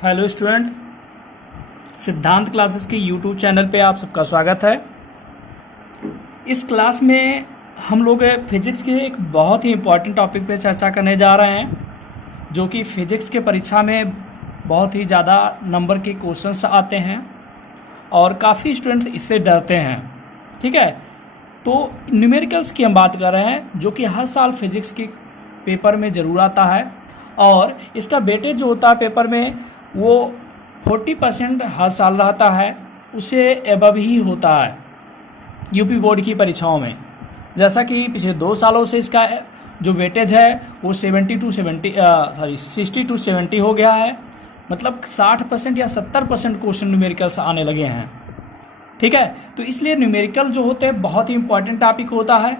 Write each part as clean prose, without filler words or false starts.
Hello student, सिद्धांत classes के YouTube channel पे आप सबका स्वागत है। इस क्लास में हम लोग फिजिक्स के एक बहुत ही इम्पॉर्टेंट टॉपिक पे चर्चा करने जा रहे हैं, जो कि फिजिक्स के परीक्षा में बहुत ही ज़्यादा नंबर के क्वेश्चंस आते हैं और काफ़ी स्टूडेंट इससे डरते हैं। ठीक है, तो न्यूमेरिकल्स की हम बात कर रहे हैं, जो कि हर साल फिजिक्स के पेपर में ज़रूर आता है और इसका वेटेज जो होता है पेपर में वो 40% हर साल रहता है, उसे एबव ही होता है यूपी बोर्ड की परीक्षाओं में। जैसा कि पिछले 2 सालों से इसका जो वेटेज है वो 60 टू 70 हो गया है। मतलब 60% या 70% क्वेश्चन न्यूमेरिकल्स आने लगे हैं। ठीक है, तो इसलिए न्यूमेरिकल जो होते हैं बहुत ही इंपॉर्टेंट टॉपिक होता है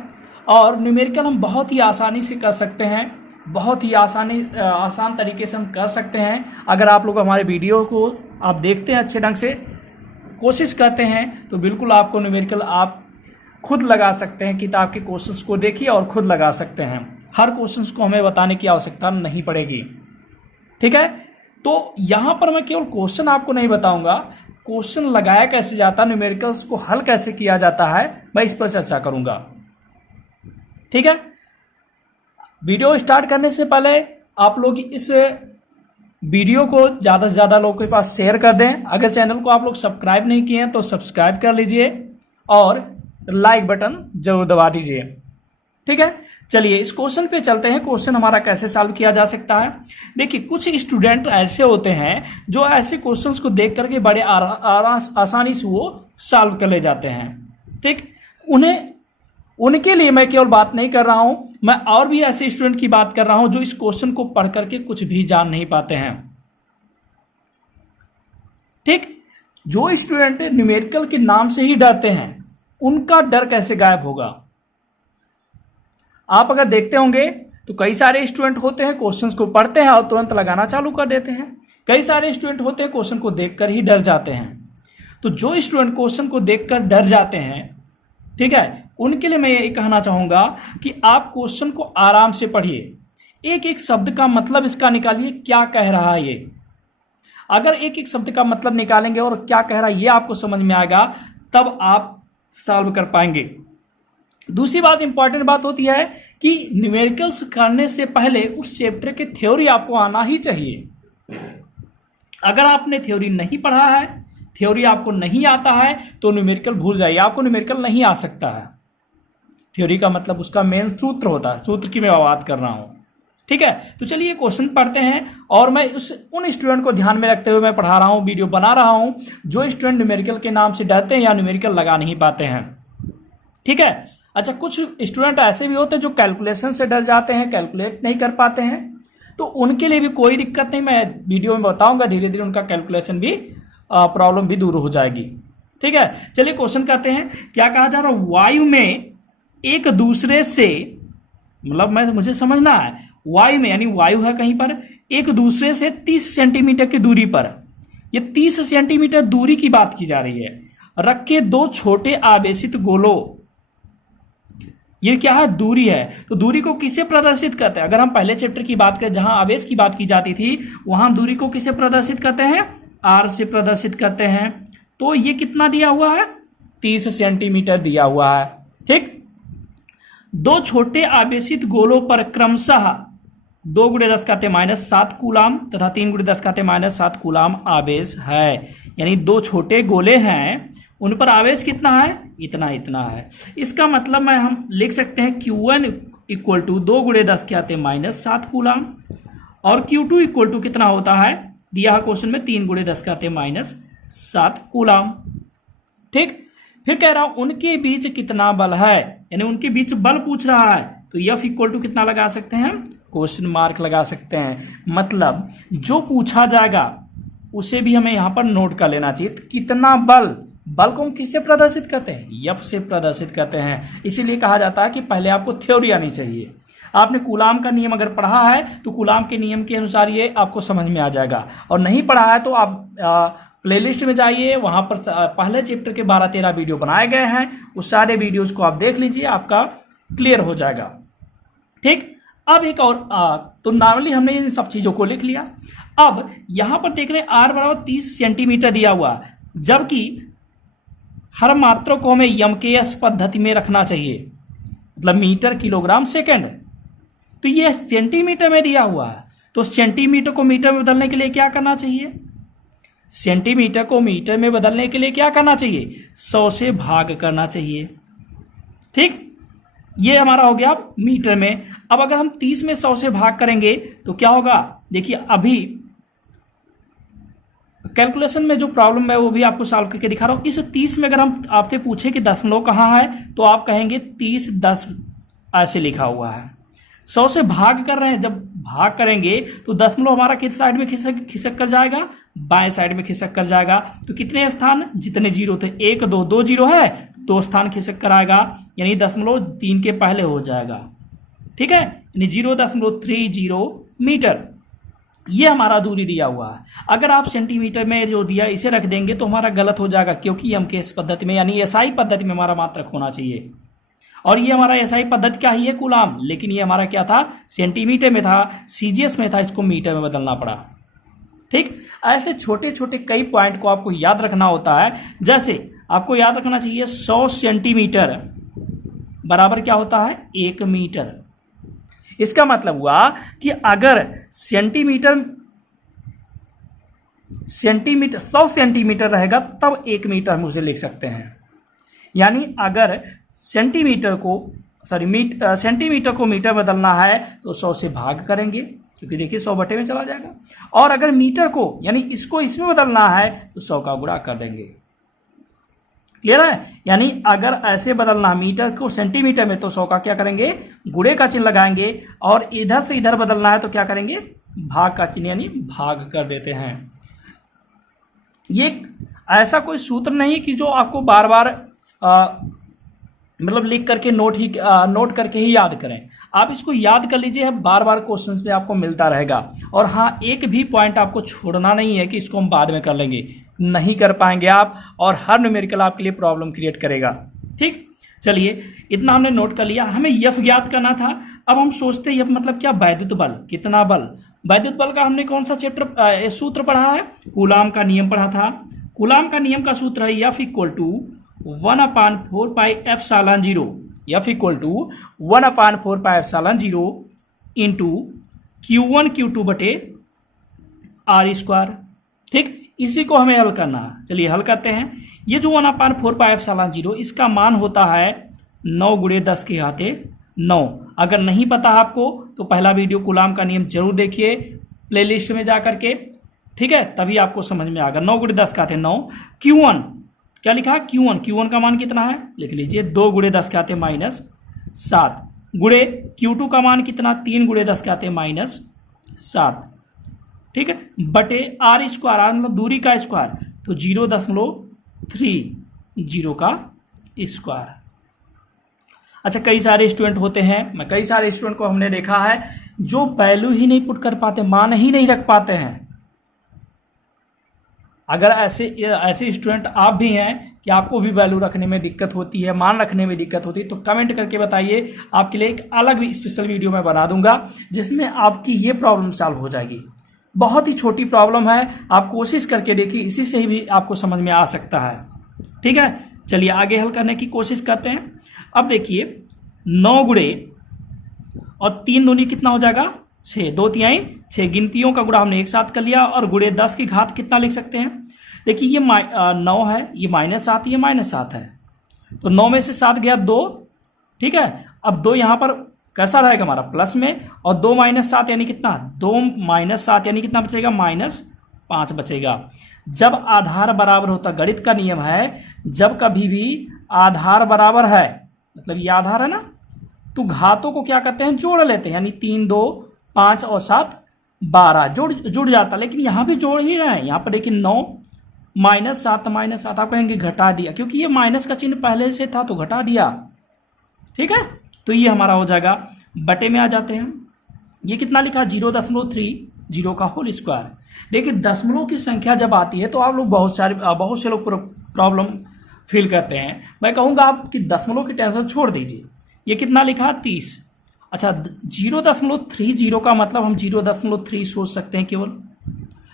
और न्यूमेरिकल हम बहुत ही आसानी से कर सकते हैं, बहुत ही आसान तरीके से हम कर सकते हैं। अगर आप लोग हमारे वीडियो को आप देखते हैं, अच्छे ढंग से कोशिश करते हैं, तो बिल्कुल आपको न्यूमेरिकल आप खुद लगा सकते हैं। किताब के क्वेश्चंस को देखिए और खुद लगा सकते हैं। हर क्वेश्चंस को हमें बताने की आवश्यकता नहीं पड़ेगी। ठीक है, तो यहाँ पर मैं केवल क्वेश्चन आपको नहीं बताऊंगा, क्वेश्चन लगाया कैसे जाता है, न्यूमेरिकल्स को हल कैसे किया जाता है, मैं इस पर चर्चा करूंगा। ठीक है, वीडियो स्टार्ट करने से पहले आप लोग इस वीडियो को ज़्यादा से ज़्यादा लोगों के पास शेयर कर दें। अगर चैनल को आप लोग सब्सक्राइब नहीं किए हैं तो सब्सक्राइब कर लीजिए और लाइक बटन जरूर दबा दीजिए। ठीक है, चलिए इस क्वेश्चन पे चलते हैं। क्वेश्चन हमारा कैसे सॉल्व किया जा सकता है। देखिए, कुछ स्टूडेंट ऐसे होते हैं जो ऐसे क्वेश्चंस को देख करके बड़े आसानी से वो सॉल्व कर ले जाते हैं। ठीक, उनके लिए मैं केवल बात नहीं कर रहा हूं, मैं और भी ऐसे स्टूडेंट की बात कर रहा हूं जो इस क्वेश्चन को पढ़ करके कुछ भी जान नहीं पाते हैं। ठीक, जो स्टूडेंट न्यूमेरिकल के नाम से ही डरते हैं, उनका डर कैसे गायब होगा। आप अगर देखते होंगे तो कई सारे स्टूडेंट होते हैं क्वेश्चंस को पढ़ते हैं और तुरंत लगाना चालू कर देते हैं। कई सारे स्टूडेंट होते हैं क्वेश्चन को देखकर ही डर जाते हैं। तो जो स्टूडेंट क्वेश्चन को देखकर डर जाते हैं, ठीक है, उनके लिए मैं ये कहना चाहूंगा कि आप क्वेश्चन को आराम से पढ़िए, एक एक शब्द का मतलब इसका निकालिए, क्या कह रहा है ये। अगर एक एक शब्द का मतलब निकालेंगे और क्या कह रहा है ये आपको समझ में आएगा, तब आप सॉल्व कर पाएंगे। दूसरी बात, इंपॉर्टेंट बात होती है कि न्यूमेरिकल्स करने से पहले उस चैप्टर के थ्योरी आपको आना ही चाहिए। अगर आपने थ्योरी नहीं पढ़ा है, थ्योरी आपको नहीं आता है, तो न्यूमेरिकल भूल जाइए, आपको न्यूमेरिकल नहीं आ सकता है। थ्योरी का मतलब उसका मेन सूत्र होता है, सूत्र की मैं बात कर रहा हूं। ठीक है, तो चलिए क्वेश्चन पढ़ते हैं और मैं उन स्टूडेंट को ध्यान में रखते हुए मैं पढ़ा रहा हूं, वीडियो बना रहा हूं, जो स्टूडेंट न्यूमेरिकल के नाम से डरते हैं या न्यूमेरिकल लगा नहीं पाते हैं। ठीक है, अच्छा, कुछ स्टूडेंट ऐसे भी होते हैं जो कैलकुलेशन से डर जाते हैं, कैलकुलेट नहीं कर पाते हैं, तो उनके लिए भी कोई दिक्कत नहीं, मैं वीडियो में बताऊंगा। धीरे धीरे उनका कैलकुलेशन भी प्रॉब्लम भी दूर हो जाएगी। ठीक है, चलिए क्वेश्चन करते हैं। क्या कहा जा रहा है, वायु में एक दूसरे से, मतलब मुझे समझना है, वायु में यानी वायु है कहीं पर, एक दूसरे से 30 सेंटीमीटर की दूरी पर, ये 30 सेंटीमीटर दूरी की बात की जा रही है, रखे 2 छोटे आवेशित गोलों। ये क्या है, दूरी है, तो दूरी को किसे प्रदर्शित करते हैं। अगर हम पहले चैप्टर की बात करें जहां आवेश की बात की जाती थी, वहां दूरी को किसे प्रदर्शित करते हैं, आर से प्रदर्शित करते हैं। तो ये कितना दिया हुआ है, 30 सेंटीमीटर दिया हुआ है। ठीक, 2 छोटे आवेशित गोलों पर क्रमशः 2 × 10⁻⁷ कूलाम तथा 3 × 10⁻⁷ कूलाम आवेश है। यानी 2 छोटे गोले हैं, उन पर आवेश कितना है, इतना है। इसका मतलब हम लिख सकते हैं Q1 = 2 × 10⁻⁷ कूलाम और Q2 = कितना होता है, दिया है क्वेश्चन में 3 × 10⁻⁷ कूलाम। ठीक, फिर कह रहा हूं उनके बीच कितना बल है, यानी उनके बीच बल पूछ रहा है, तो F = कितना लगा सकते हैं, क्वेश्चन मार्क लगा सकते हैं। मतलब जो पूछा जाएगा उसे भी हमें यहां पर नोट कर लेना चाहिए। तो कितना बल को हम किससे प्रदर्शित करते हैं, F से प्रदर्शित करते हैं। इसीलिए कहा जाता है कि पहले आपको थ्योरी आनी चाहिए। आपने कूलाम का नियम अगर पढ़ा है तो कूलाम के नियम के अनुसार ये आपको समझ में आ जाएगा, और नहीं पढ़ा है तो आप प्लेलिस्ट में जाइए, वहां पर पहले चैप्टर के 12-13 वीडियो बनाए गए हैं, उस सारे वीडियोज को आप देख लीजिए, आपका क्लियर हो जाएगा। ठीक, अब एक और तो नॉर्मली हमने इन सब चीजों को लिख लिया। अब यहां पर देख रहे हैं r बराबर 30 सेंटीमीटर दिया हुआ, जबकि हर मात्रक को हमें यमकेएस पद्धति में रखना चाहिए, मतलब मीटर किलोग्राम सेकंड। तो ये सेंटीमीटर में दिया हुआ है, तो सेंटीमीटर को मीटर में बदलने के लिए क्या करना चाहिए? सेंटीमीटर को मीटर में बदलने के लिए क्या करना चाहिए? 100 से भाग करना चाहिए। ठीक, ये हमारा हो गया मीटर में। अब अगर हम 30 में 100 से भाग करेंगे तो क्या होगा? देखिए अभी कैलकुलेशन में जो प्रॉब्लम है वो भी आपको सॉल्व करके दिखा रहा हूं। इस 30 में अगर हम आपसे पूछे कि दशमलव कहाँ है, तो आप कहेंगे 30 10 ऐसे लिखा हुआ है। 100 से भाग कर रहे हैं, जब भाग करेंगे तो दशमलव हमारा किस साइड में खिसक कर जाएगा? बाएं साइड में खिसक कर जाएगा। तो कितने स्थान? जितने जीरो थे, 1 2 2 जीरो है, 2 स्थान खिसक कर आएगा, यानी दशमलव 3 के पहले हो जाएगा। ठीक है, यानी 0.30 मीटर ये हमारा दूरी दिया हुआ है। अगर आप सेंटीमीटर में जो दिया इसे रख देंगे तो हमारा गलत हो जाएगा, क्योंकि हम केस पद्धति में यानी एसआई पद्धति में हमारा मात्रक होना चाहिए। और ये हमारा एसआई पद्धति क्या ही है? कूलाम, लेकिन ये हमारा क्या था? सेंटीमीटर में था, सीजीएस में था, इसको मीटर में बदलना पड़ा। ठीक, ऐसे छोटे छोटे कई पॉइंट को आपको याद रखना होता है। जैसे आपको याद रखना चाहिए 100 सेंटीमीटर बराबर क्या होता है? 1 मीटर। इसका मतलब हुआ कि अगर सेंटीमीटर 100 सेंटीमीटर रहेगा तब 1 मीटर हम उसे लिख सकते हैं। यानी अगर सेंटीमीटर को मीटर बदलना है तो 100 से भाग करेंगे, क्योंकि देखिए 100 बटे में चला जाएगा। और अगर मीटर को यानी इसको इसमें बदलना है तो 100 का गुणा कर देंगे। क्लियर है? यानी अगर ऐसे बदलना मीटर को सेंटीमीटर में तो 100 का क्या करेंगे? गुणे का चिन्ह लगाएंगे। और इधर से इधर बदलना है तो क्या करेंगे? भाग का चिन्ह यानी भाग कर देते हैं। ये ऐसा कोई सूत्र नहीं कि जो आपको बार बार मतलब लिख करके नोट करके ही याद करें। आप इसको याद कर लीजिए, बार बार क्वेश्चंस में आपको मिलता रहेगा। और हाँ, एक भी पॉइंट आपको छोड़ना नहीं है कि इसको हम बाद में कर लेंगे, नहीं कर पाएंगे आप, और हर न्यूमेरिकल आपके लिए प्रॉब्लम क्रिएट करेगा। ठीक, चलिए इतना हमने नोट कर लिया। हमें यफ ज्ञात करना था। अब हम सोचते हैं यफ मतलब क्या? वैद्युत बल। कितना बल? वैद्युत बल का हमने कौन सा चैप्टर सूत्र पढ़ा है? कूलाम का नियम पढ़ा था। कूलाम का नियम का सूत्र है F equal to 1/4 pi epsilon 0। F equal to 1/4 pi epsilon 0 into Q1 Q2 बटे R स्क्वायर। ठीक, इसी को हमें हल करना है। चलिए हल करते हैं। ये जो 1/4 पाई एप्सिलॉन 0 इसका मान होता है 9 × 10 के घाते 9। अगर नहीं पता आपको तो पहला वीडियो कूलाम का नियम जरूर देखिए प्लेलिस्ट में जा करके। ठीक है, तभी आपको समझ में आएगा। 9 × 10 के घाते 9। Q1 क्या लिखा है? Q1 का मान कितना है? लिख लीजिए 2 × 10 के घाते -7 गुणे Q2 का मान कितना? 3 × 10 के घाते -7। ठीक है, बटे R स्क्वायर, R मतलब दूरी का स्क्वायर, तो 0.30 का स्क्वायर। अच्छा, कई सारे स्टूडेंट होते हैं, कई सारे स्टूडेंट को हमने देखा है जो वैल्यू ही नहीं पुट कर पाते, मान ही नहीं रख पाते हैं। अगर ऐसे स्टूडेंट आप भी हैं कि आपको भी वैल्यू रखने में दिक्कत होती है, मान रखने में दिक्कत होती है, तो कमेंट करके बताइए। आपके लिए एक अलग भी स्पेशल वीडियो मैं बना दूंगा जिसमें आपकी ये प्रॉब्लम सॉल्व हो जाएगी। बहुत ही छोटी प्रॉब्लम है, आप कोशिश करके देखिए, इसी से भी आपको समझ में आ सकता है। ठीक है, चलिए आगे हल करने की कोशिश करते हैं। अब देखिए 9 गुणे और 3 दूनी कितना हो जाएगा? 6, 2 तिहाई 6। गिनतियों का गुणा हमने एक साथ कर लिया और गुणे 10 की घात कितना लिख सकते हैं? देखिए ये 9 है, ये -7, ये -7 है, तो 9 में से 7 गया 2। ठीक है, अब 2 यहाँ पर कैसा रहेगा हमारा? प्लस में, और 2 - 7 यानी कितना? 2 - 7 यानी कितना बचेगा? -5 बचेगा। जब आधार बराबर होता, गणित का नियम है, जब कभी भी आधार बराबर है, मतलब ये आधार है ना, तो घातों को क्या करते हैं? जोड़ लेते हैं, यानी 3 2 5 और 7 12 जुड़ जाता। लेकिन यहाँ भी जोड़ ही रहे हैं। यहाँ पर देखिए 9 -7 आप कहेंगे घटा दिया, क्योंकि ये माइनस का चिन्ह पहले से था तो घटा दिया। ठीक है, तो ये हमारा हो जाएगा। बटे में आ जाते हैं, ये कितना लिखा? 0.30 का होल स्क्वायर। देखिए दशमलव की संख्या जब आती है तो आप लोग बहुत से लोग प्रॉब्लम फील करते हैं। मैं कहूँगा आप कि दशमलव की टेंशन छोड़ दीजिए। ये कितना लिखा? 30, अच्छा 0.30 का मतलब हम 0.3 सोच सकते हैं केवल,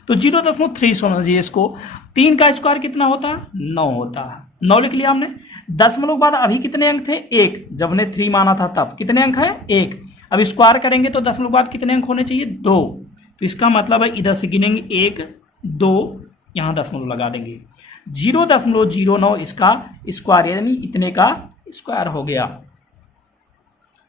तो 0.3 समझिए इसको। 3 का स्क्वायर कितना होता है? 9 होता है। 9 लिख लिया हमने। दशमलव के बाद अभी कितने अंक थे? 1, जब हमने 3 माना था तब कितने अंक है? 1। अब स्क्वायर करेंगे तो दशमलव के बाद कितने अंक होने चाहिए? 2। तो इसका मतलब है इधर से गिनेंगे 1 2, यहाँ दशमलव लगा देंगे। 0.09 इसका स्क्वायर यानी इतने का स्क्वायर हो गया।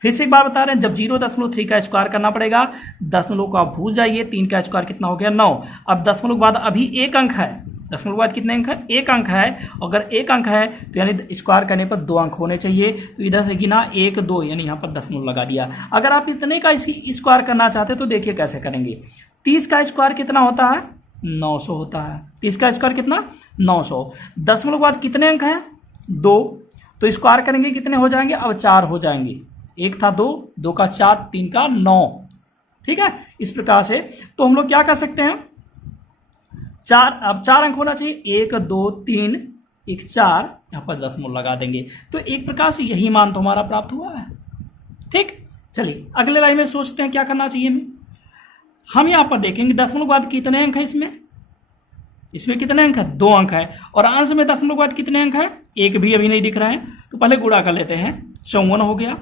फिर से एक बार बता रहे हैं, जब 0.3 का स्क्वायर करना पड़ेगा, दशमलव को आप भूल जाइए। 3 का स्क्वायर कितना हो गया? 9। अब दशमलव के बाद अभी 1 अंक है, दशमलव के बाद कितने अंक है? 1 अंक है। अगर 1 अंक है तो यानी स्क्वायर करने पर 2 अंक होने चाहिए। तो इधर से गिना 1 2, यानी यहाँ पर दशमलव लगा दिया। अगर आप इतने का स्क्वायर करना चाहते तो देखिए कैसे करेंगे। 30 का स्क्वायर कितना होता है? 900 होता है। 30 का स्क्वायर कितना? 900। दशमलव के बाद कितने अंक हैं? 2। तो स्क्वायर करेंगे कितने हो जाएंगे? अब 4 हो जाएंगे। 1 था 2, 2 का 4, 3 का 9। ठीक है, इस प्रकार से तो हम लोग क्या कर सकते हैं? 4, अब 4 अंक होना चाहिए। 1 2 3 1 4, यहाँ पर दशमलव लगा देंगे। तो एक प्रकार से यही मान तो हमारा प्राप्त हुआ है। ठीक, चलिए अगले लाइन में सोचते हैं क्या करना चाहिए हमें। हम यहाँ पर देखेंगे दशमलव के बाद कितने अंक है इसमें कितने अंक है? 2 अंक है। और अंश में दशमलव के बाद कितने अंक है? 1 भी अभी नहीं दिख रहा है, तो पहले गुणा कर लेते हैं। 54 हो गया।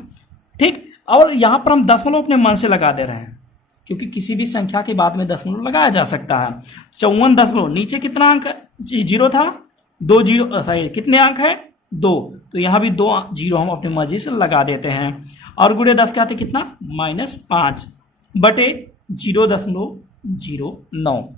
ठीक, और यहाँ पर हम दशमलव अपने मन से लगा दे रहे हैं, क्योंकि किसी भी संख्या के बाद में दशमलव लगाया जा सकता है। 54 दशमलव, नीचे कितना अंक 0 था? 2 0, सही कितने अंक है? 2। तो यहाँ भी 2 0 हम अपनी मर्जी से लगा देते हैं। और गुणे 10 कहते कितना? -5 बटे 0.09।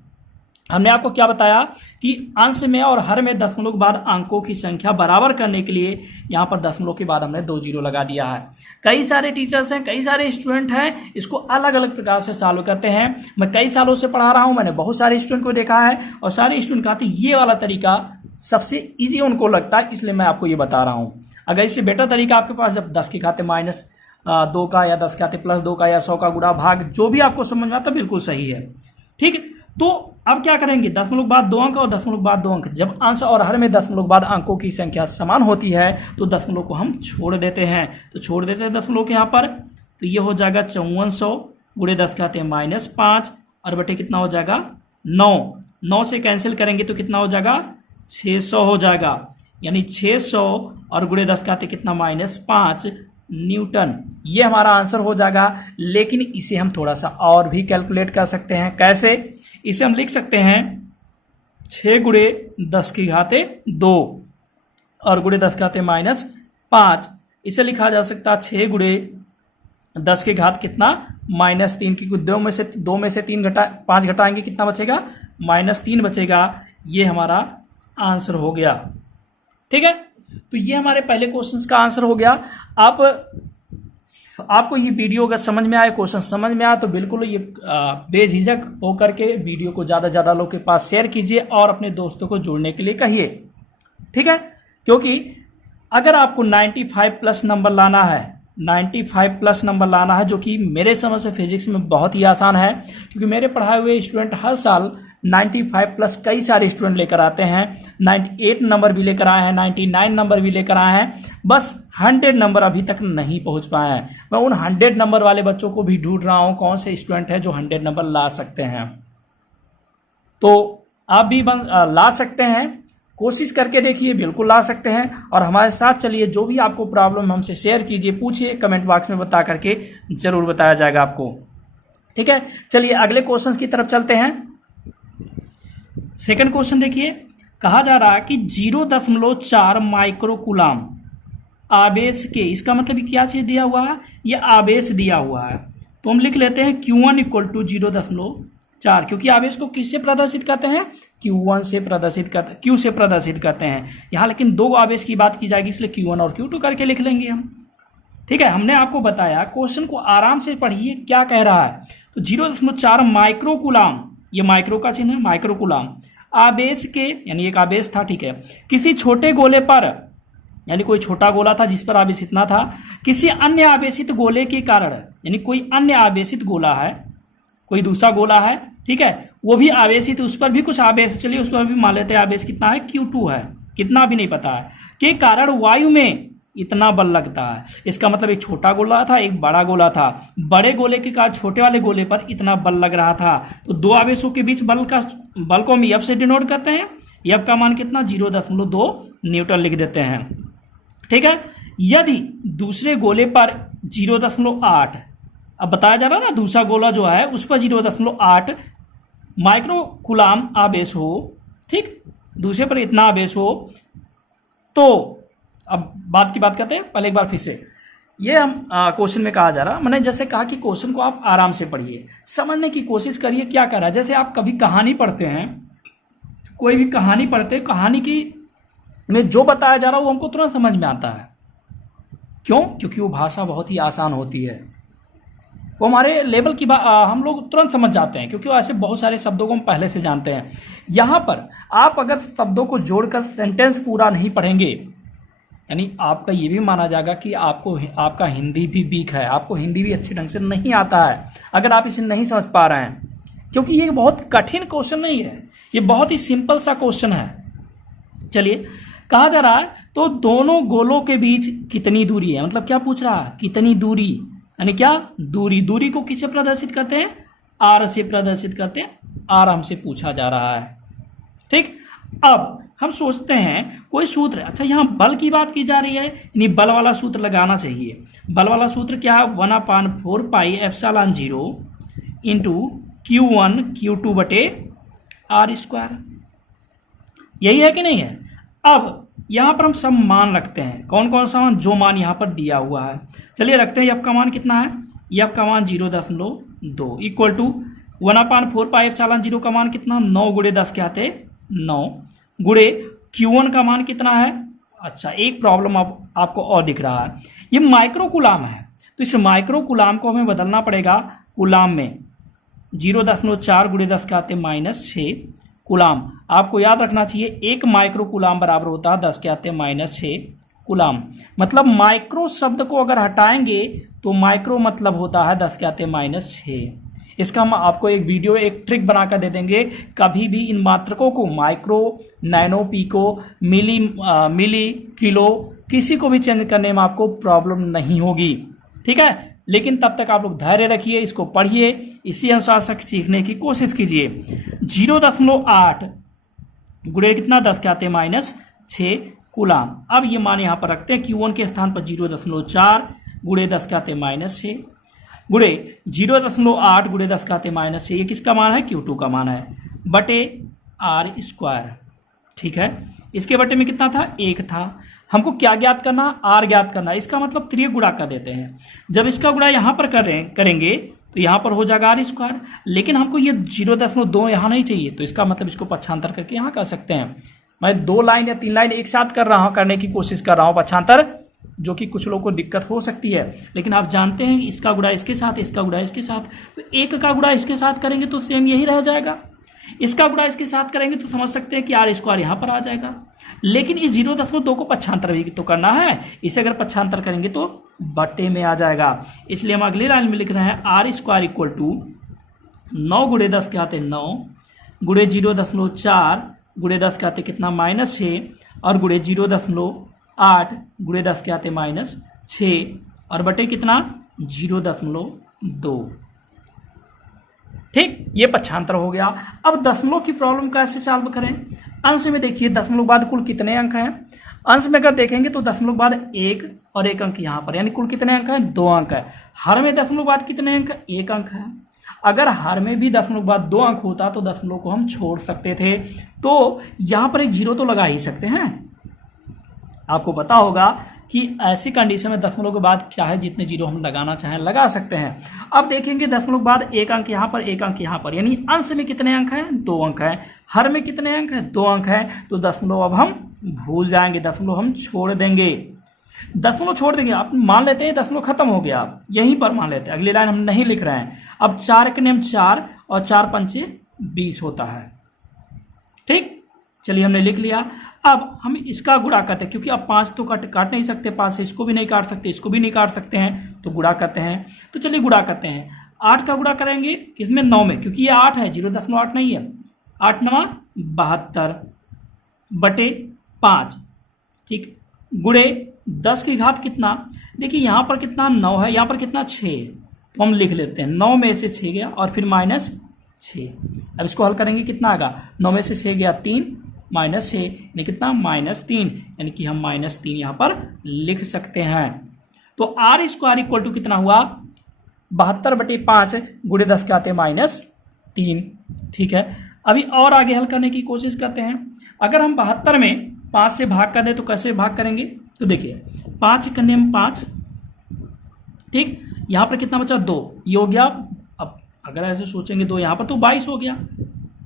हमने आपको क्या बताया कि अंश में और हर में दशमलव के बाद अंकों की संख्या बराबर करने के लिए यहाँ पर दशमलव के बाद हमने 2 0 लगा दिया है। कई सारे टीचर्स हैं, कई सारे स्टूडेंट हैं, इसको अलग अलग प्रकार से सॉल्व करते हैं। मैं कई सालों से पढ़ा रहा हूँ, मैंने बहुत सारे स्टूडेंट को देखा है और सारे स्टूडेंट कहते हैं ये वाला तरीका सबसे ईजी उनको लगता है, इसलिए मैं आपको ये बता रहा हूँ। अगर इससे बेटर तरीका आपके पास, जब 10 के खाते -2 का या 10 के खाते +2 का या 100 का गुणा भाग, जो भी आपको समझ में आता बिल्कुल सही है। ठीक है, तो अब क्या करेंगे? दशमलव के बाद 2 अंक और दशमलव के बाद 2 अंक, जब अंश और हर में दशमलव के बाद अंकों की संख्या समान होती है तो दशमलव को हम छोड़ देते हैं। तो छोड़ देते हैं दशमलव के यहाँ पर, तो ये हो जाएगा 5400 गुणे 10 के आते हैं -5 और बटे कितना हो जाएगा? 9। 9 से कैंसिल करेंगे तो कितना हो जाएगा? 600 हो जाएगा। यानी 600 और गुणे 10 के आते कितना? -5 न्यूटन। ये हमारा आंसर हो जाएगा। लेकिन इसे हम थोड़ा सा और भी कैलकुलेट कर सकते हैं। कैसे? इसे हम लिख सकते हैं 6 गुणे 10 की घाते 2 और गुणे 10 के घाते -5। इसे लिखा जा सकता है 6 गुणे 10 की घात कितना? -3, की 2 में से 5 घटाएंगे कितना बचेगा? -3 बचेगा। ये हमारा आंसर हो गया। ठीक है, तो ये हमारे पहले क्वेश्चन का आंसर हो गया। आपको ये वीडियो अगर समझ में आए, क्वेश्चन समझ में आए, तो बिल्कुल ये बेझिझक होकर के वीडियो को ज़्यादा से ज़्यादा लोग के पास शेयर कीजिए और अपने दोस्तों को जुड़ने के लिए कहिए। ठीक है, क्योंकि अगर आपको 95+ नंबर लाना है, 95+ नंबर लाना है, जो कि मेरे समझ से फिजिक्स में बहुत ही आसान है, क्योंकि मेरे पढ़ाए हुए स्टूडेंट हर साल 95+ कई सारे स्टूडेंट लेकर आते हैं। 98 नंबर भी लेकर आए हैं, 99 नंबर भी लेकर आए हैं, बस 100 नंबर अभी तक नहीं पहुंच पाए हैं। मैं उन 100 नंबर वाले बच्चों को भी ढूंढ रहा हूं, कौन से स्टूडेंट है जो 100 नंबर ला सकते हैं। तो आप भी ला सकते हैं, कोशिश करके देखिए, बिल्कुल ला सकते हैं। और हमारे साथ चलिए, जो भी आपको प्रॉब्लम हमसे शेयर कीजिए, पूछिए, कमेंट बॉक्स में बता करके जरूर बताया जाएगा आपको। ठीक है, चलिए अगले क्वेश्चन की तरफ चलते हैं। सेकंड क्वेश्चन देखिए, कहा जा रहा है कि 0.4 माइक्रोकूलम आवेश के, इसका मतलब क्या चीज दिया हुआ है? ये आवेश दिया हुआ है। तो हम लिख लेते हैं Q1 = 0.4, क्योंकि आवेश को किससे प्रदर्शित करते हैं? Q1 से प्रदर्शित करते हैं, Q से प्रदर्शित करते हैं। यहाँ लेकिन 2 आवेश की बात की जाएगी, इसलिए Q1 और Q2 करके लिख लेंगे हम। ठीक है, हमने आपको बताया, क्वेश्चन को आराम से पढ़िए क्या कह रहा है। तो 0.4 माइक्रोकूलम, ये माइक्रो का चिन्ह है, माइक्रोकूलम आवेश के, यानी एक आवेश था, ठीक है, किसी छोटे गोले पर, यानी कोई छोटा गोला था जिस पर आवेश इतना था, किसी अन्य आवेशित गोले के कारण, यानी कोई अन्य आवेशित गोला है, कोई दूसरा गोला है, ठीक है, वो भी आवेशित, उस पर भी कुछ आवेश, चलिए उस पर भी मान लेते हैं आवेश कितना है? Q2 है, कितना भी नहीं पता है, के कारण वायु में, इतना बल लगता है। इसका मतलब एक छोटा गोला था, एक बड़ा गोला था। बड़े गोले के कारण छोटे वाले गोले पर इतना बल लग रहा था। तो दो आवेशों के बीच बल को हम F से डिनोट करते हैं। F का मान कितना 0.2 न्यूटन लिख देते हैं। ठीक है। यदि दूसरे गोले पर 0.8, अब बताया जा रहा है ना, दूसरा गोला जो है उस पर 0.8 माइक्रो कूलाम आवेश हो, ठीक, दूसरे पर इतना आवेश हो, तो अब बात की बात करते हैं पहले एक बार फिर से। ये हम क्वेश्चन में कहा जा रहा, मैंने जैसे कहा कि क्वेश्चन को आप आराम से पढ़िए, समझने की कोशिश करिए क्या कर रहा है। जैसे आप कभी कहानी पढ़ते हैं, कोई भी कहानी पढ़ते हैं, कहानी की में जो बताया जा रहा है वो हमको तुरंत समझ में आता है। क्यों? क्योंकि वो भाषा बहुत ही आसान होती है, वो हमारे लेवल की हम लोग तुरंत समझ जाते हैं, क्योंकि ऐसे बहुत सारे शब्दों को हम पहले से जानते हैं। यहाँ पर आप अगर शब्दों को जोड़कर सेंटेंस पूरा नहीं पढ़ेंगे, यानी आपका ये भी माना जाएगा कि आपका हिंदी भी वीक है, आपको हिंदी भी अच्छे ढंग से नहीं आता है अगर आप इसे नहीं समझ पा रहे हैं। क्योंकि ये बहुत कठिन क्वेश्चन नहीं है, ये बहुत ही सिंपल सा क्वेश्चन है। चलिए, कहा जा रहा है तो दोनों गोलों के बीच कितनी दूरी है, मतलब क्या पूछ रहा है, कितनी दूरी, यानी क्या दूरी। दूरी को किससे प्रदर्शित करते हैं, आर से प्रदर्शित करते हैं, आर हमसे पूछा जा रहा है। ठीक, अब हम सोचते हैं कोई सूत्र, अच्छा यहाँ बल की बात की जा रही है, यानी बल वाला सूत्र लगाना चाहिए। बल वाला सूत्र क्या है, 1/4 pi epsilon 0 into Q1 Q2 बटे R स्क्वायर, यही है कि नहीं है। अब यहाँ पर हम सब मान रखते हैं, कौन कौन सा मान, जो मान यहाँ पर दिया हुआ है। चलिए रखते हैं, F का मान कितना है, F का मान 0.2 इक्वल टू 1/4 पाई एप्सिलॉन 0 का मान कितना, 9 गुणे 10 क्या आते 9 गुणे Q1 का मान कितना है। अच्छा, एक प्रॉब्लम आपको और दिख रहा है, ये माइक्रो कूलाम है, तो इस माइक्रो कूलाम को हमें बदलना पड़ेगा कूलाम में। 0.4 गुणे 10 क्या आते -6 कूलाम। आपको याद रखना चाहिए, एक माइक्रो कूलाम बराबर होता है 10 के आते -6 कूलाम। मतलब माइक्रो शब्द को अगर हटाएंगे तो माइक्रो मतलब होता है 10 के आते -6। इसका हम आपको एक वीडियो, एक ट्रिक बनाकर दे देंगे। कभी भी इन मात्रकों को माइक्रो, नैनो, पीको, मिली, किलो, किसी को भी चेंज करने में आपको प्रॉब्लम नहीं होगी। ठीक है, लेकिन तब तक आप लोग धैर्य रखिए, इसको पढ़िए, इसी अनुसार सीखने की कोशिश कीजिए। 0.8 गुणे कितना 10 के आते -6 कूलाम। अब ये मान यहाँ पर रखते हैं, Q1 के स्थान पर 0.4 गुणे 10 के आते -6 गुणे 0.8 गुणे 10 के आते -6, ये किसका मान है, Q2 का मान है, बटे R स्क्वायर। ठीक है, इसके बटे में कितना था, 1 था। हमको क्या ज्ञात करना, R ज्ञात करना। इसका मतलब 3 गुणा कर देते हैं। जब इसका गुणा यहाँ पर करेंगे तो यहाँ पर हो जाएगा R स्क्वायर, लेकिन हमको ये 0.2 यहाँ नहीं चाहिए, तो इसका मतलब इसको पक्षांतर करके यहाँ कर सकते हैं। मैं 2 लाइन या 3 लाइन एक साथ करने की कोशिश कर रहा हूँ पक्षांतर, जो कि कुछ लोगों को दिक्कत हो सकती है, लेकिन आप जानते हैं इसका गुणा इसके साथ, इसका गुणा इसके साथ, तो 1 का गुणा इसके साथ करेंगे तो सेम यही रह जाएगा। इसका गुणा इसके साथ करेंगे तो समझ सकते हैं कि R स्क्वायर यहाँ पर आ जाएगा। लेकिन इस 0.2 को पक्षांतर भी तो करना है, इसे अगर पक्षांतर करेंगे तो बटे में आ जाएगा। इसलिए हम अगली लाइन में लिख रहे हैं R स्क्वायर इक्वल टू 9 गुणे 10 के आते 9 गुणे 0.4 गुणे 10 के आते कितना -6 और गुणे 0.8 गुणे 10 के आते -6 और बटे कितना 0.2। ठीक, ये पक्षांतर हो गया। अब दशमलव की प्रॉब्लम कैसे सॉल्व करें। अंश में देखिए दशमलव बाद कुल कितने अंक हैं। अंश में अगर देखेंगे तो दशमलव बाद 1 और 1 अंक यहाँ पर, यानी कुल कितने अंक हैं, 2 अंक है। हर में दशमलव बाद कितने अंक, 1 अंक है। अगर हर में भी दशमलव बाद 2 अंक होता तो दशमलव को हम छोड़ सकते थे, तो यहाँ पर एक 0 तो लगा ही सकते हैं। आपको पता होगा कि ऐसी कंडीशन में दशमलव के बाद चाहे जितने 0 हम लगाना चाहें लगा सकते हैं। अब देखेंगे दशमलव के बाद 1 अंक यहाँ पर, 1 अंक यहाँ पर, यानी अंश में कितने अंक हैं, 2 अंक हैं। हर में कितने अंक हैं, 2 अंक हैं। तो दशमलव अब हम भूल जाएंगे, दशमलव हम छोड़ देंगे, दशमलव छोड़ देंगे। आप मान लेते हैं दशमलव खत्म हो गया, यहीं पर मान लेते हैं, अगली लाइन हम नहीं लिख रहे हैं। अब 4 के नियम 4 और 4 पंचे 20 होता है। ठीक, चलिए हमने लिख लिया। अब हम इसका गुणा करते हैं, क्योंकि अब 5 तो काट नहीं सकते, 5 से इसको भी नहीं काट सकते, इसको भी नहीं काट सकते हैं, तो गुणा करते हैं। तो चलिए गुणा करते हैं। 8 का गुणा करेंगे किसमें, 9 में, क्योंकि ये 8 है, 0.8 नहीं है। 8 9 72 बटे 5। ठीक, गुणे 10 की घात कितना, देखिए यहाँ पर कितना 9 है, यहाँ पर कितना 6 है, तो हम लिख लेते हैं 9 में से 6 गया और फिर -6। अब इसको हल करेंगे कितना आएगा, 9 में से 6 गया 3 -6 यानी कितना -3, यानी कि हम -3 यहाँ पर लिख सकते हैं। तो आर स्क्वायर इक्वल टू कितना हुआ 72/5 गुणे 10 के आते -3। ठीक है, अभी और आगे हल करने की कोशिश करते हैं। अगर हम 72 में 5 से भाग कर दें तो कैसे भाग करेंगे, तो देखिए 5 करने में 5, ठीक, यहाँ पर कितना बचा 2, ये हो गया। अब अगर ऐसे सोचेंगे 2 यहाँ पर तो 22 हो गया।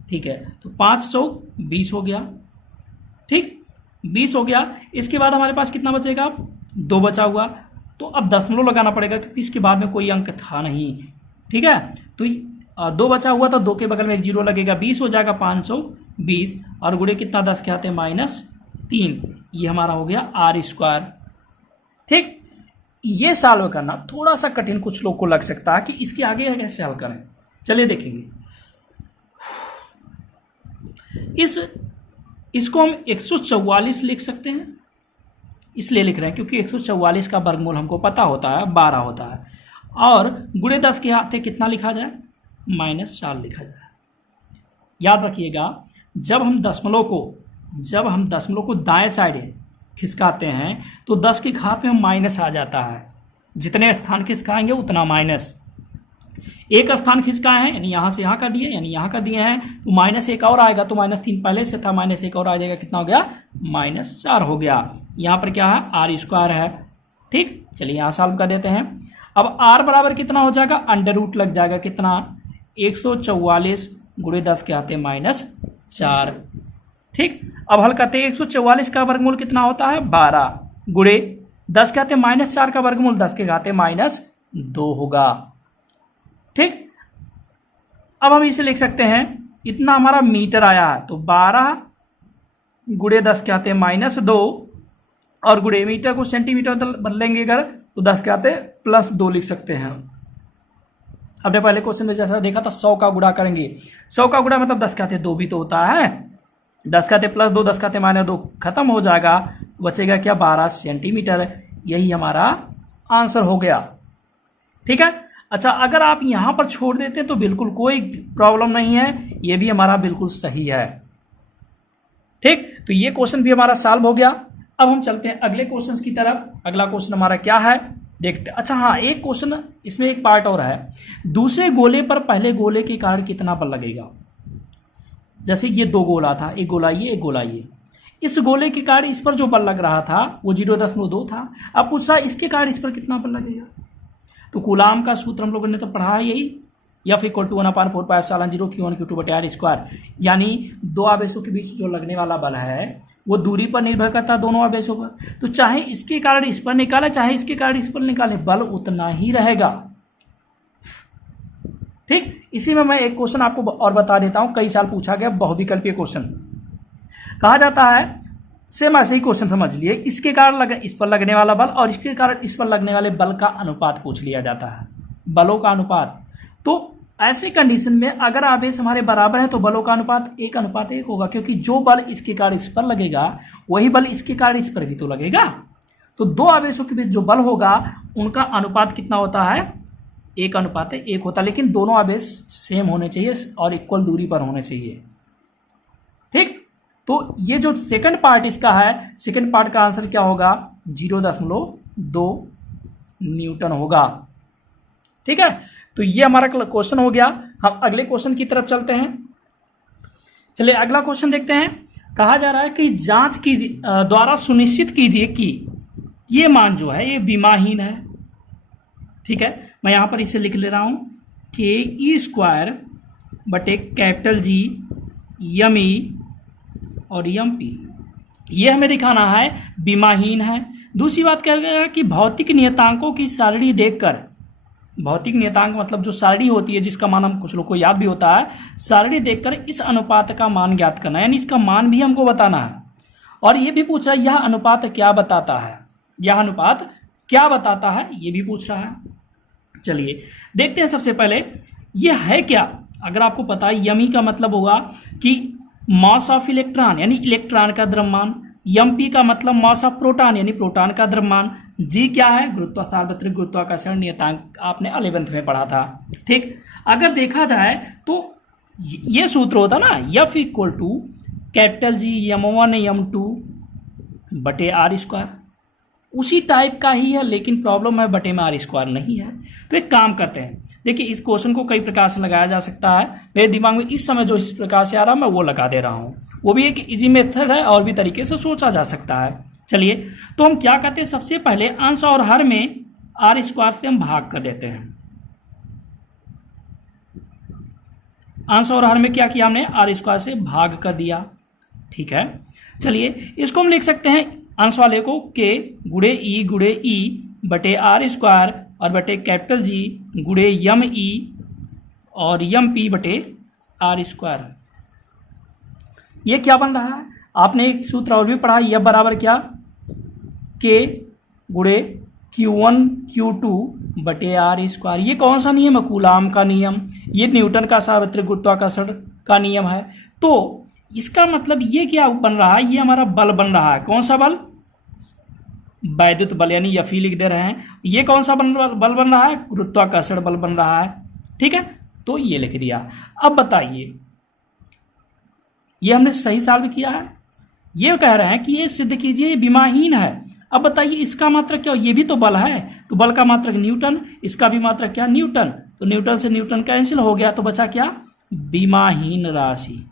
ठीक है, तो 5 चौक 20 हो गया। ठीक, 20 हो गया। इसके बाद हमारे पास कितना बचेगा, 2 बचा हुआ, तो अब दशमलव लगाना पड़ेगा क्योंकि इसके बाद में कोई अंक था नहीं। ठीक है, तो 2 बचा हुआ तो 2 के बगल में एक 0 लगेगा, 20 हो जाएगा 5 चौक 20 और गुणे कितना 10 के आते -3, ये हमारा हो गया आर स्क्वायर। ठीक, ये सॉल्व करना थोड़ा सा कठिन कुछ लोग को लग सकता है कि इसके आगे कैसे हल करें। चलिए देखेंगे, इसको हम 144 लिख सकते हैं, इसलिए लिख रहे हैं क्योंकि 144 का वर्गमूल हमको पता होता है 12 होता है, और गुणे 10 के हाथ कितना लिखा जाए -4 लिखा जाए। याद रखिएगा, जब हम दशमलव को दाएं साइड खिसकाते हैं तो 10 की घात में माइनस आ जाता है, जितने स्थान खिसकाएंगे उतना माइनस। एक स्थान खिसकाए हैं यानी यहाँ से यहाँ कर दिए, यानी यहाँ कर दिए हैं तो -1 और आएगा, तो -3 पहले से था, -1 और आ जाएगा, कितना हो गया -4 हो गया। यहाँ पर क्या है आर स्क्वायर है। ठीक, चलिए यहाँ सॉल्व कर देते हैं। अब आर बराबर कितना हो जाएगा, अंडर रूट लग जाएगा, कितना 144 गुणे 10 के आते -4। ठीक, अब हल करते हैं, 144 का वर्गमूल कितना होता है 12 गुणे 10 के आते -4 का वर्गमूल 10 के घाते -2 होगा। ठीक, अब हम इसे लिख सकते हैं, इतना हमारा मीटर आया है तो 12 गुणे 10 के आते -2 और गुणे मीटर को सेंटीमीटर बदलेंगे अगर तो 10 के आते +2 लिख सकते हैं। हमने पहले क्वेश्चन में जैसा देखा था 100 का गुणा करेंगे, 100 का गुणा मतलब 10 के आते 2 भी तो होता है, 10 के आते +2 10 के आते -2 खत्म हो जाएगा, बचेगा क्या 12 सेंटीमीटर। यही हमारा आंसर हो गया। ठीक है, अच्छा अगर आप यहां पर छोड़ देते हैं तो बिल्कुल कोई प्रॉब्लम नहीं है, ये भी हमारा बिल्कुल सही है। ठीक, तो ये क्वेश्चन भी हमारा सॉल्व हो गया। अब हम चलते हैं अगले क्वेश्चन की तरफ। अगला क्वेश्चन हमारा क्या है देखते। अच्छा हाँ, एक क्वेश्चन इसमें एक पार्ट और है, दूसरे गोले पर पहले गोले के कारण कितना बल लगेगा। जैसे ये 2 गोला था, एक गोला ये एक गोला ये, इस गोले के कारण इस पर जो बल लग रहा था वो 0.2 था। अब पूछ रहा है इसके कारण इस पर कितना बल लगेगा। तो कूलाम का सूत्र हम लोगों ने तो पढ़ा है यही, F = 1/4πε0 Q1 Q2/r², यानी 2 आवेशों के बीच जो लगने वाला बल है वो दूरी पर निर्भर करता है दोनों आवेशों पर। तो चाहे इसके कारण इस पर निकाले चाहे इसके कारण इस पर निकाले, बल उतना ही रहेगा। ठीक, इसी में मैं एक क्वेश्चन आपको और बता देता हूं, कई साल पूछा गया बहुविकल्पीय क्वेश्चन। कहा जाता है सेम ऐसे ही क्वेश्चन समझ लिए, इसके कारण इस पर लगने वाला बल और इसके कारण इस पर लगने वाले बल का अनुपात पूछ लिया जाता है, बलों का अनुपात। तो ऐसे कंडीशन में अगर आवेश हमारे बराबर है तो बलों का अनुपात 1:1 होगा, क्योंकि जो बल इसके कारण इस पर लगेगा वही बल इसके कारण इस पर भी तो लगेगा। तो 2 आवेशों के बीच जो बल होगा उनका अनुपात कितना होता है 1:1 होता है, लेकिन दोनों आवेश सेम होने चाहिए और इक्वल दूरी पर होने चाहिए। ठीक, तो ये जो सेकंड पार्ट इसका है, सेकंड पार्ट का आंसर क्या होगा 0.2 न्यूटन होगा। ठीक है, तो ये हमारा क्वेश्चन हो गया। हम अगले क्वेश्चन की तरफ चलते हैं। चलिए अगला क्वेश्चन देखते हैं। कहा जा रहा है कि जांच कीजिए द्वारा सुनिश्चित कीजिए कि ये मान जो है ये विमाहीन है। ठीक है, मैं यहां पर इसे लिख ले रहा हूं ke² बटे G ME और MP, ये हमें दिखाना है विमाहीन है। दूसरी बात क्या है कि भौतिक नियतांकों की सारणी देखकर, भौतिक नियतांक मतलब जो सारणी होती है जिसका मान हम कुछ लोग को याद भी होता है, सारणी देखकर इस अनुपात का मान ज्ञात करना है, यानी इसका मान भी हमको बताना है। और ये भी पूछा यह अनुपात क्या बताता है, यह अनुपात क्या बताता है ये भी पूछ रहा है। चलिए देखते हैं। सबसे पहले ये है क्या, अगर आपको पता है यमी का मतलब होगा कि मास ऑफ इलेक्ट्रॉन, यानी इलेक्ट्रॉन का द्रव्यमान, एम पी का मतलब मास ऑफ प्रोटॉन यानी प्रोटॉन का द्रव्यमान, जी क्या है, सार्वत्रिक गुरुत्वाकर्षण नियतांक, आपने 11th में पढ़ा था। ठीक, अगर देखा जाए तो ये सूत्र होता ना, F equal to capital G m1 m2 बटे आर स्क्वायर, उसी टाइप का ही है, लेकिन प्रॉब्लम है बटे में आर स्क्वायर नहीं है। तो एक काम करते हैं, देखिए इस क्वेश्चन को कई प्रकार से लगाया जा सकता है। मेरे दिमाग में इस समय जो इस प्रकार से आ रहा है मैं वो लगा दे रहा हूँ, वो भी एक इजी मेथड है और भी तरीके से सोचा जा सकता है। चलिए, तो हम क्या करते हैं, सबसे पहले अंश और हर में आर स्क्वायर से हम भाग कर देते हैं। अंश और हर में क्या किया हमने, आर स्क्वायर से भाग कर दिया। ठीक है, चलिए इसको हम लिख सकते हैं अंश वाले को के गुड़े ई बटे आर स्क्वायर और बटे कैपिटल जी गुड़े यम ई और यम पी बटे आर स्क्वायर। ये क्या बन रहा है, आपने एक सूत्र और भी पढ़ा, यह बराबर क्या, के गुड़े Q1 Q2 बटे आर स्क्वायर। ये कौन सा नियम है, कूलाम का नियम, ये न्यूटन का सार्वत्रिक गुरुत्वाकर्षण का नियम है। तो इसका मतलब ये क्या बन रहा है, ये हमारा बल बन रहा है, कौन सा बल, वैद्युत बल, यानी F लिख दे रहे हैं। ये कौन सा बल बन रहा है, गुरुत्वाकर्षण बल बन रहा है। ठीक है, तो ये लिख दिया। अब बताइए, ये हमने सही सॉल्व किया है, ये कह रहे हैं कि ये सिद्ध कीजिए ये विमाहीन है। अब बताइए इसका मात्रक क्या, ये भी तो बल है, तो बल का मात्रक न्यूटन, इसका भी मात्रक क्या, न्यूटन, तो न्यूटन से न्यूटन कैंसिल हो गया, तो बचा क्या, विमाहीन राशि।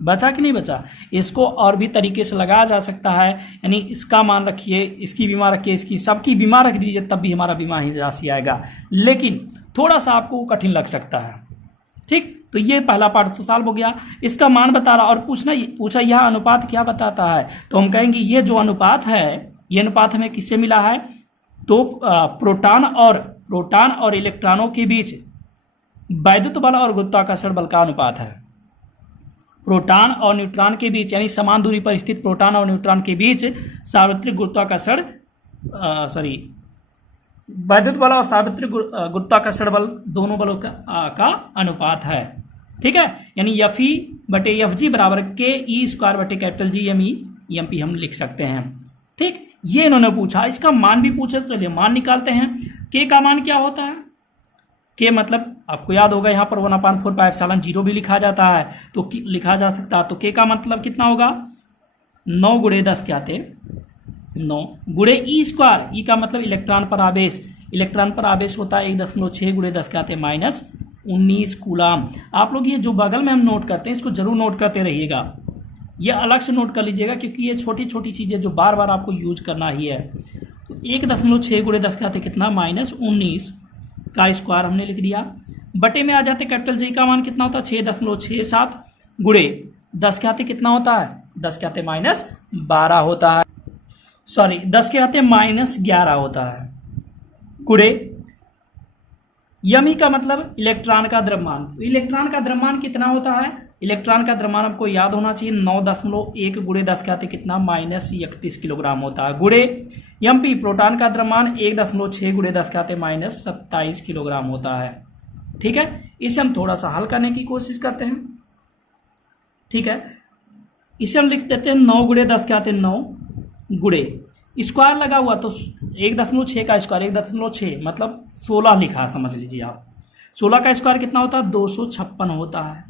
बचा कि नहीं बचा, इसको और भी तरीके से लगाया जा सकता है, यानी इसका मान रखिए, इसकी बीमा रखिए, इसकी सबकी बीमा रख दीजिए, तब भी हमारा विमाहीन राशि आएगा, लेकिन थोड़ा सा आपको कठिन लग सकता है। ठीक, तो ये पहला पार्ट तो सॉल्व हो गया। इसका मान बता रहा और पूछा यह अनुपात क्या बताता है, तो हम कहेंगे ये जो अनुपात है, ये अनुपात हमें किससे मिला है, तो प्रोटॉन और इलेक्ट्रॉनों के बीच वैद्युत बल और गुरुत्वाकर्षण बल का अनुपात है। प्रोटॉन और न्यूट्रॉन के बीच, यानी समान दूरी पर स्थित प्रोटॉन और न्यूट्रॉन के बीच सार्वत्रिक गुरुत्वाकर्षण वैद्युत बल और सार्वत्रिक गुरुत्वाकर्षण बल दोनों बलों का अनुपात है। ठीक है, यानी एफ ई बटे एफ जी बराबर के ई स्क्वायर बटे capital G M E M P हम लिख सकते हैं। ठीक, ये इन्होंने पूछा, इसका मान भी पूछा, तो चलिए मान निकालते हैं। के का मान क्या होता है, के मतलब आपको याद होगा यहाँ पर 1/4 भी लिखा जाता है, तो लिखा जा सकता है, तो के का मतलब कितना होगा, 9 गुणे 10 क्या थे 9 गुणे ई स्क्वायर, ई का मतलब इलेक्ट्रॉन पर आवेश, इलेक्ट्रॉन पर आवेश होता है 1.6 गुणे 10 क्या थे -19 कूलाम। आप लोग ये जो बगल में हम नोट करते हैं इसको जरूर नोट करते रहिएगा, ये अलग से नोट कर लीजिएगा, क्योंकि ये छोटी छोटी चीज़ें जो बार बार आपको यूज करना ही है। तो 1.6 गुणे 10 क्या थे कितना -19 का स्क्वायर हमने लिख दिया, बटे में आ जाते कैपिटल जी का मान कितना होता है 6.67 गुणे 10 के आते कितना होता है, 10 के आते -12 होता है, सॉरी 10 के आते -11 होता है, गुणे यमी का मतलब इलेक्ट्रॉन का द्रव्यमान। तो इलेक्ट्रॉन का द्रव्यमान कितना होता है, इलेक्ट्रॉन का द्रव्यमान आपको याद होना चाहिए 9.1 गुणे 10 के आते कितना -31 किलोग्राम होता है, गुणे एम पी प्रोटॉन का द्रव्यमान 1.6 गुणे 10 के आते -27 किलोग्राम होता है। ठीक है, इसे हम थोड़ा सा हल करने की कोशिश करते हैं। ठीक है, इसे हम लिख देते हैं 9 गुणे 10 के आते 9 गुणे स्क्वायर लगा हुआ, तो 1.6 का स्क्वायर 1.6 मतलब 16 लिखा समझ लीजिए आप, 16 का स्क्वायर कितना होता है 256 होता है,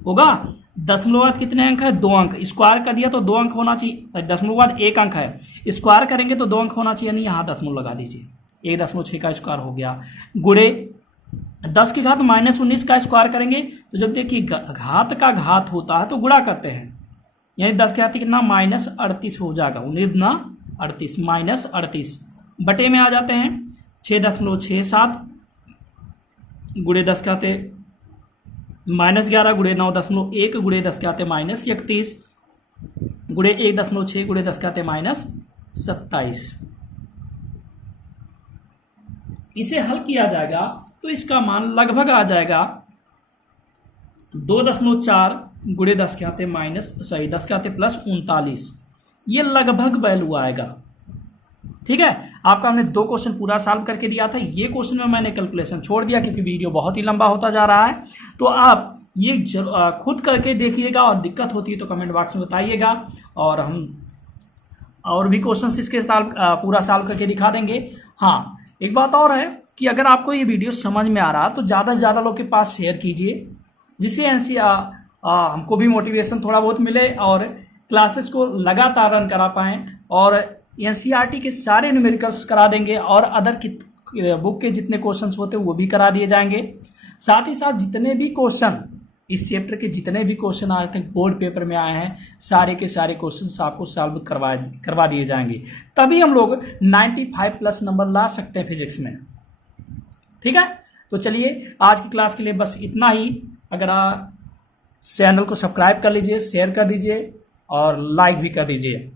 होगा। दशमलव बाद कितने अंक है 2 अंक, स्क्वायर कर दिया तो 2 अंक होना चाहिए, सॉरी दशमलव बाद 1 अंक है, स्क्वायर करेंगे तो 2 अंक होना चाहिए, यानी यहाँ दशमलव लगा दीजिए, 1.6 का स्क्वायर हो गया, गुणे 10 की घात -19 का स्क्वायर करेंगे, तो जब देखिए घात का घात होता है तो गुणा करते हैं, यानी 10 के घात कितना -38 हो जाएगा, 19 -38 बटे में आ जाते हैं 6.67 गुणे 10 के आते -11 गुणे 9.1 गुणे 10 के आते -31 गुणे 1.6 गुणे 10 के आते -27। इसे हल किया जाएगा तो इसका मान लगभग आ जाएगा 2.4 गुणे 10 के आते -10 के आते +39, ये लगभग वैल्यू आएगा। ठीक है, आपका हमने 2 क्वेश्चन पूरा सॉल्व करके दिया था। ये क्वेश्चन में मैंने कैलकुलेशन छोड़ दिया क्योंकि वीडियो बहुत ही लंबा होता जा रहा है। तो आप ये खुद करके देखिएगा और दिक्कत होती है तो कमेंट बॉक्स में बताइएगा और हम और भी क्वेश्चन इसके पूरा सॉल्व करके दिखा देंगे। हाँ, एक बात और है कि अगर आपको ये वीडियो समझ में आ रहा तो ज़्यादा से ज़्यादा लोग के पास शेयर कीजिए, जिससे हमको भी मोटिवेशन थोड़ा बहुत मिले और क्लासेस को लगातार रन करा पाएँ। और एनसीईआरटी के सारे न्यूमेरिकल्स करा देंगे और अदर बुक के जितने क्वेश्चंस होते हैं वो भी करा दिए जाएंगे। साथ ही साथ जितने भी क्वेश्चन इस चैप्टर के जितने भी क्वेश्चन आज तक बोर्ड पेपर में आए हैं सारे के सारे क्वेश्चंस आपको सॉल्व करवा दिए जाएंगे। तभी हम लोग 95+ नंबर ला सकते हैं फिजिक्स में। ठीक है, तो चलिए आज की क्लास के लिए बस इतना ही। अगर आप चैनल को सब्सक्राइब कर लीजिए, शेयर कर दीजिए और लाइक भी कर दीजिए।